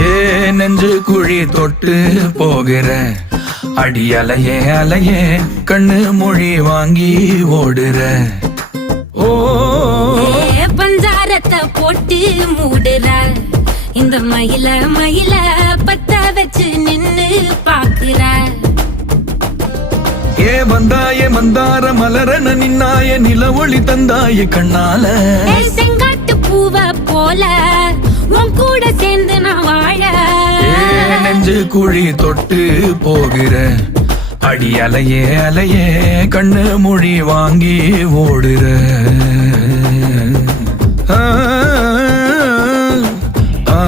ஏ நெஞ்சு குழி தொட்டு போகிற அடி அலையே அலையே கண்ணு மொழி வாங்கி ஓடுற. ஓ பஞ்சாரத்தை போட்டு மூடுற இந்த மயில மயில பத்த வச்சு நின்னு பாக்குற. ஏ வந்தாய மந்தார மலரன நின்னாய நில ஒளி தந்தாய கண்ணால. செங்காட்டு பூவ போல உன் கூட சேர்ந்து நான் வாழ. நெஞ்சு குழி தொட்டு போகிற அடி அலையே அலையே கண்ணு மொழி வாங்கி ஓடுற. ஆ ஆ